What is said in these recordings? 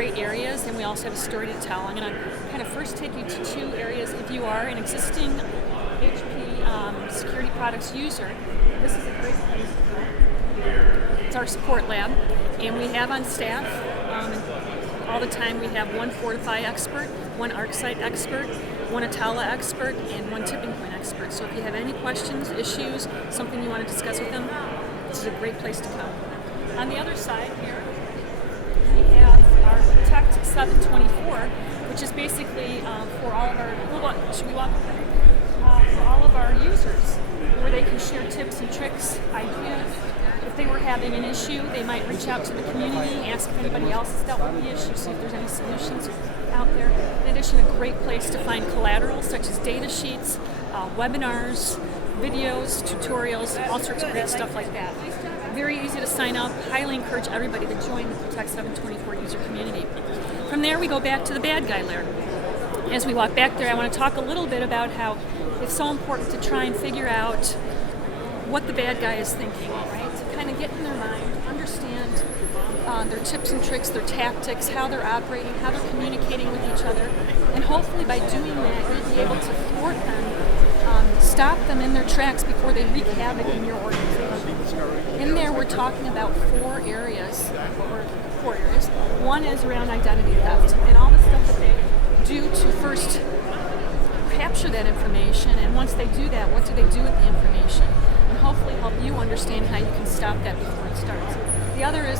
great areas, and we also have a story to tell. I'm going to kind of first take you to two areas. If you are an existing HP security products user, this is a great place to go. It's our support lab, and we have on staff all the time. We have one Fortify expert, one Arcsight expert, one Atala expert, and one tipping point expert. So if you have any questions, issues, something you want to discuss with them, this is a great place to come. On the other side here, we have our Protect 724, which is basically for all of our, should we walk for all of our users, where they can share tips and tricks, ideas. If they were having an issue, they might reach out to the community, ask if anybody else has dealt with the issue, see if there's any solutions out there. In addition, a great place to find collateral such as data sheets, webinars, videos, tutorials, all sorts of great stuff like that. Very easy to sign up. Highly encourage everybody to join the Protect 724 user community. From there, we go back to the bad guy layer. As we walk back there, I want to talk a little bit about how it's so important to try and figure out what the bad guy is thinking, right? To kind of get in their mind, understand their tips and tricks, their tactics, how they're operating, how they're communicating with each other, and hopefully by doing that, you'll be able to thwart them, stop them in their tracks before they wreak havoc in your organization. In there, we're talking about four areas. One is around identity theft and all the stuff that they do to first capture that information, and once they do that, what do they do with the information? And hopefully help you understand how you can stop that before it starts. The other is,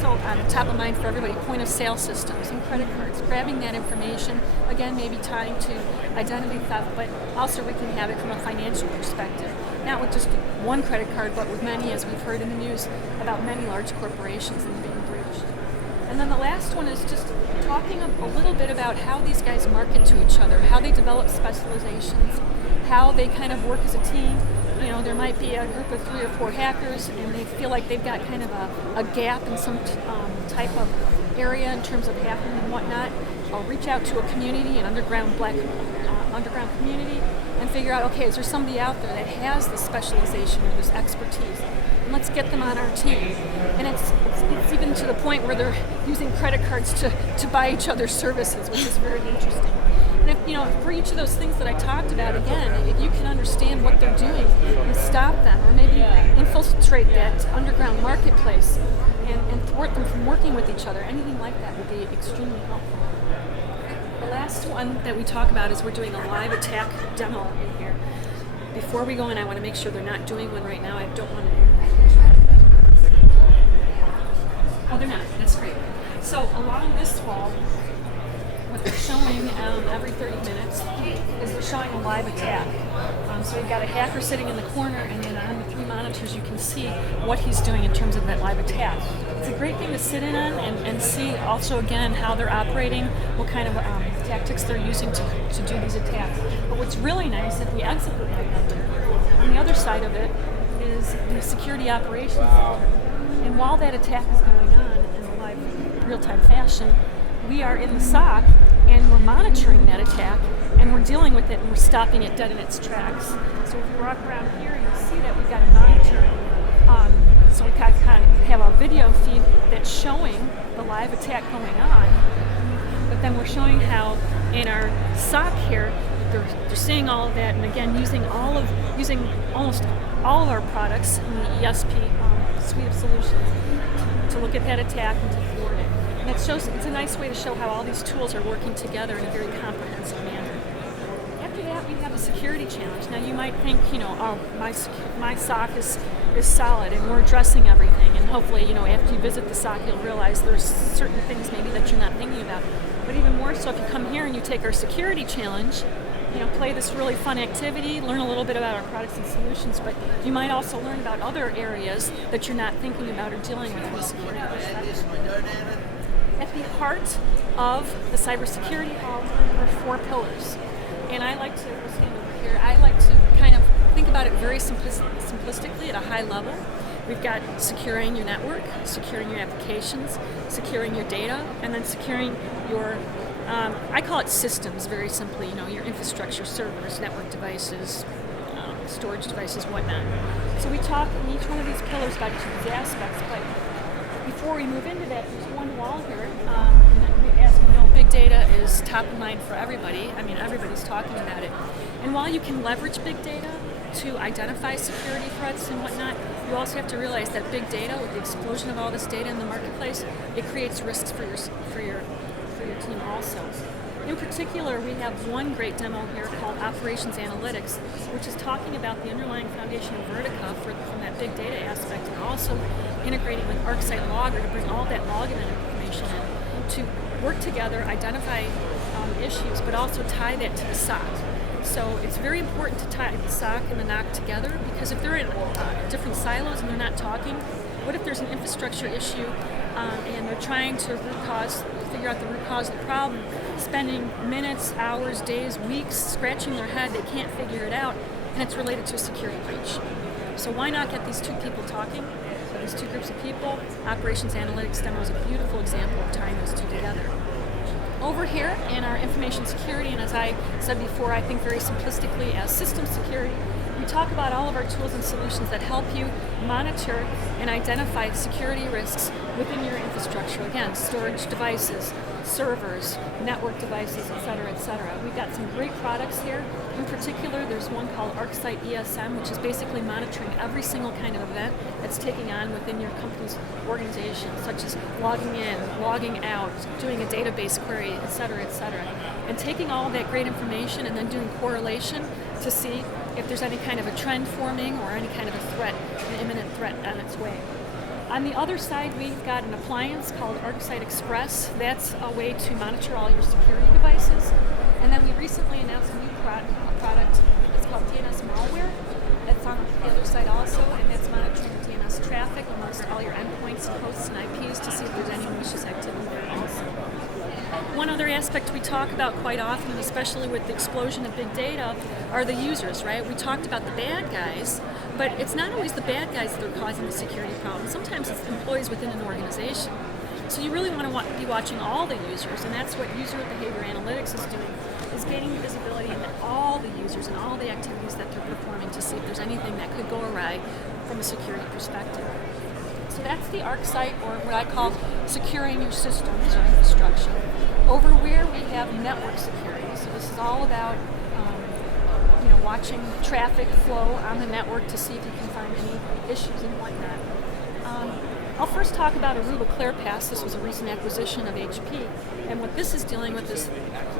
so on the top of mind for everybody, point of sale systems and credit cards. Grabbing that information, again, maybe tying to identity theft, but also wreaking havoc from a financial perspective. Not with just one credit card, but with many, as we've heard in the news about many large corporations and being breached. And then the last one is just talking a little bit about how these guys market to each other, how they develop specializations, how they kind of work as a team. You know, there might be a group of 3 or 4 hackers, and they feel like they've got kind of a gap in some type of area in terms of hacking and whatnot. I'll reach out to a community, an underground community, and figure out, okay, is there somebody out there that has this specialization or this expertise? And let's get them on our team. And it's even to the point where they're using credit cards to buy each other's services, which is very interesting. And if, you know, for each of those things that I talked about, again, if you can understand what they're doing and stop them, or maybe infiltrate that underground marketplace and thwart them from working with each other, anything like that would be extremely helpful. The last one that we talk about is we're doing a live attack demo in here. Before we go in, I want to make sure they're not doing one right now. I don't want to. Oh, they're not. That's great. So along this wall, what they're showing every 30 minutes is they're showing a live attack. So we've got a hacker sitting in the corner, and then on the 3 monitors you can see what he's doing in terms of that live attack. It's a great thing to sit in on and see also, again, how they're operating, what kind of tactics they're using to do these attacks. But what's really nice, if we exit the live center, on the other side of it is the security operations center. And while that attack is going on in a live, real-time fashion, we are in the SOC and we're monitoring that attack and we're dealing with it and we're stopping it dead in its tracks. So if you walk around here, you'll see that we've got a monitor. So we kind of have a video feed that's showing the live attack going on, but then we're showing how in our SOC here, they're seeing all of that, and again, using almost all of our products in the ESP suite of solutions to look at that attack and to thwart it. And it's a nice way to show how all these tools are working together in a very comprehensive manner. After that, we have a security challenge. Now you might think, you know, oh, my SOC is solid and we're addressing everything, and hopefully, you know, after you visit the SOC, you'll realize there's certain things maybe that you're not thinking about. But even more so, if you come here and you take our security challenge, you know, play this really fun activity, learn a little bit about our products and solutions, but you might also learn about other areas that you're not thinking about or dealing with from a security perspective. At the heart of the cybersecurity hall are 4 pillars. And I like to kind of think about it very simplistically at a high level. We've got securing your network, securing your applications, securing your data, and then securing your, I call it systems very simply, you know, your infrastructure, servers, network devices, storage devices, whatnot. So we talk in each one of these pillars about each of these aspects, but before we move into that, there's one wall here, and as we know, big data is top of mind for everybody. I mean, everybody's talking about it. And while you can leverage big data to identify security threats and whatnot, you also have to realize that big data, with the explosion of all this data in the marketplace, it creates risks for your team also. In particular, we have one great demo here called Operations Analytics, which is talking about the underlying foundational vertica from that big data aspect, and also integrating with Arcsight Logger to bring all that login information in to work together, identify issues, but also tie that to the SOC. So it's very important to tie the SOC and the NOC together, because if they're in different silos and they're not talking, what if there's an infrastructure issue and they're trying to figure out the root cause of the problem, spending minutes, hours, days, weeks scratching their head, they can't figure it out, and it's related to a security breach. So why not get these two people talking, these two groups of people? Operations Analytics demo is a beautiful example of tying those two together. Over here in our information security, and as I said before, I think very simplistically as system security, we talk about all of our tools and solutions that help you monitor and identify security risks within your infrastructure. Again, storage devices, servers, network devices, et cetera, et cetera. We've got some great products here. In particular, there's one called Arcsight Esm, which is basically monitoring every single kind of event that's taking on within your company's organization, such as logging in, logging out, doing a database query, et cetera, and taking all of that great information and then doing correlation to see if there's any kind of a trend forming or any kind of a threat, an imminent threat on its way. On the other side, we've got an appliance called Arcsight Express. That's a way to monitor all your security devices. And then we recently announced a new product. It's called DNS Malware. That's on the other side also, and that's monitoring DNS traffic amongst all your endpoints, hosts, and IPs to see if there's any malicious activity there also. One other aspect we talk about quite often, and especially with the explosion of big data, are the users, right? We talked about the bad guys, but it's not always the bad guys that are causing the security problem. Sometimes it's employees within an organization. So you really want to be watching all the users, and that's what user behavior analytics is doing, is gaining visibility into all the users and all the activities that they're performing to see if there's anything that could go awry from a security perspective. So that's the Arcsight, or what I call securing your systems or infrastructure. Over where we have network security. So this is all about watching traffic flow on the network to see if you can find any issues and whatnot. I'll first talk about Aruba ClearPass. This was a recent acquisition of HP, and what this is dealing with is,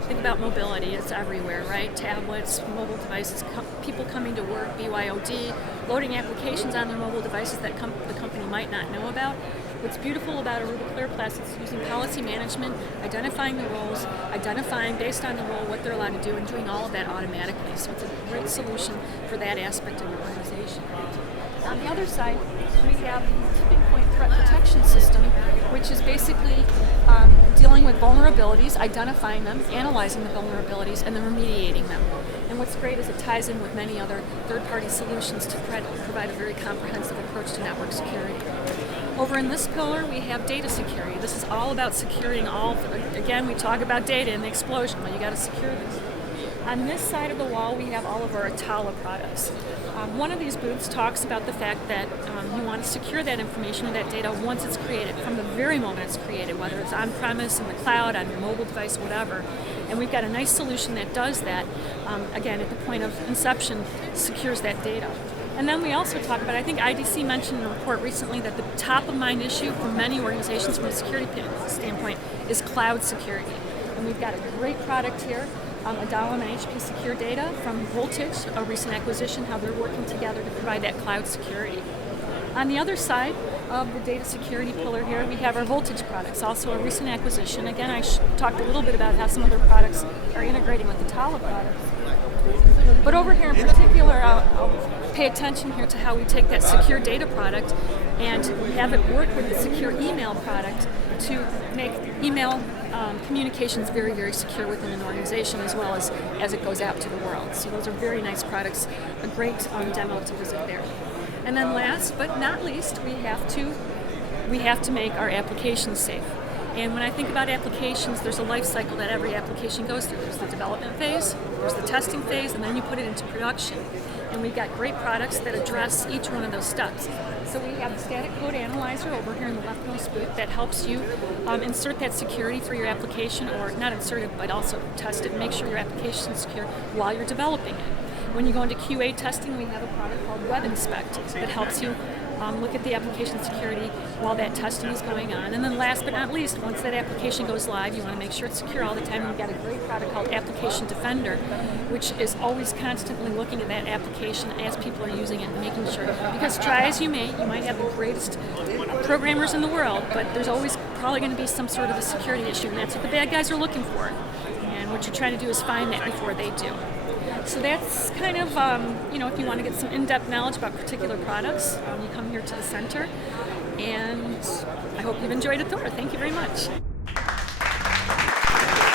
think about mobility. It's everywhere, right? Tablets, mobile devices, people coming to work, BYOD, loading applications on their mobile devices that the company might not know about. What's beautiful about Aruba ClearPass is using policy management, identifying the roles, identifying based on the role what they're allowed to do, and doing all of that automatically. So it's a great solution for that aspect of your organization. On the other side, we have the tipping point threat protection system, which is basically dealing with vulnerabilities, identifying them, analyzing the vulnerabilities, and then remediating them. And what's great is it ties in with many other third-party solutions to provide a very comprehensive approach to network security. Over in this pillar, we have data security. This is all about securing again, we talk about data and the explosion. Well, you got to secure this. On this side of the wall, we have all of our Atala products. One of these booths talks about the fact that you want to secure that information or that data once it's created, from the very moment it's created, whether it's on-premise, in the cloud, on your mobile device, whatever. And we've got a nice solution that does that. Again, at the point of inception, secures that data. And then we also talk about, I think IDC mentioned in a report recently that the top of mind issue for many organizations from a security standpoint is cloud security. And we've got a great product here, Adalem and HP Secure Data from Voltage, a recent acquisition, how they're working together to provide that cloud security. On the other side of the data security pillar here, we have our Voltage products, also a recent acquisition. Again, I talked a little bit about how some other products are integrating with the Tala products. But over here in particular, I'll pay attention here to how we take that secure data product and have it work with the secure email product to make email communications very, very secure within an organization, as well as it goes out to the world. So those are very nice products, a great demo to visit there. And then last but not least, we have to make our applications safe. And when I think about applications, there's a life cycle that every application goes through. There's the development phase, there's the testing phase, and then you put it into production. And we've got great products that address each one of those steps. So we have the static code analyzer over here in the leftmost booth that helps you insert that security for your application, or not insert it, but also test it and make sure your application is secure while you're developing it. When you go into QA testing, we have a product called Web Inspect that helps you look at the application security while that testing is going on. And then last but not least, once that application goes live, you want to make sure it's secure all the time. And we've got a great product called Application Defender, which is always constantly looking at that application as people are using it and making sure. Because try as you may, you might have the greatest programmers in the world, but there's always probably going to be some sort of a security issue, and that's what the bad guys are looking for. And what you're trying to do is find that before they do. So that's kind of, if you want to get some in-depth knowledge about particular products, you come here to the center. And I hope you've enjoyed a tour. Thank you very much.